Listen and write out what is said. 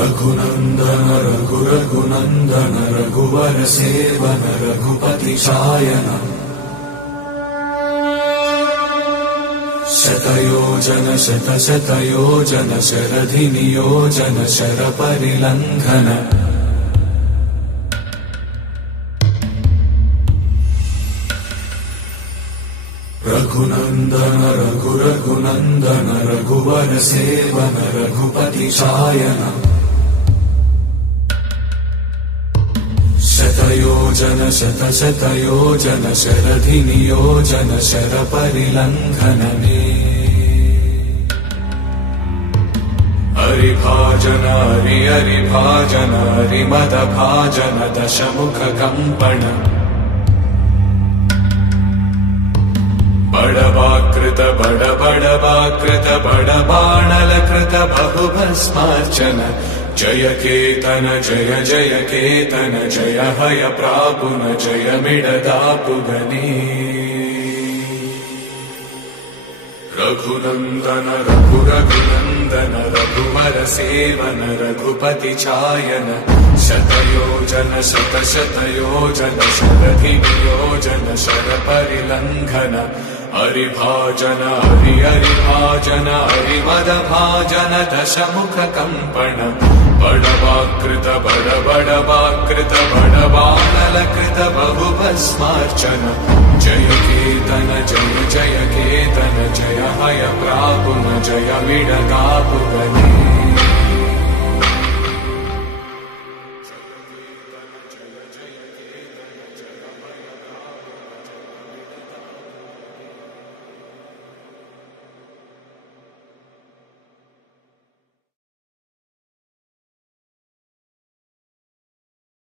रघुनन्दन रघुरघुनन्दन रघुवर सेवन रघुपति चायन शतयोजन शतशतयोजन शरधि नियोजन शरपरिलङ्घन रघुनन्दन रघुरघुनन्दन रघुवर सेवन रघुपति चायन शतयोजन शतशतयोजन शरधि नियोजन शरपरिलङ्घन हरिभाजन हरिभाजन हरिमदभाजन दशमुख कंपन बड़वाकृत बड़वाकृत बड़बाणलकृत बहुभस्मार्चन जय केतन जय जय केतन जय हय प्रापुन जय मिडदापुगनी रघुनन्दन रघुरघुनन्दन रघुवर सेवन रघुपति चायन शतयोजन शतशतयोजन शरधि नियोजन शरपरिलङ्घन हरिभाजन हरिभाजन हरिमदभाजन दशमुख कंपन बड़वाकृत बड़वाकृत बड़बाणलकृत बहुभस्मार्चन जय केतन जय जय केतन जय हय प्रापुन जय मिडदापुगनी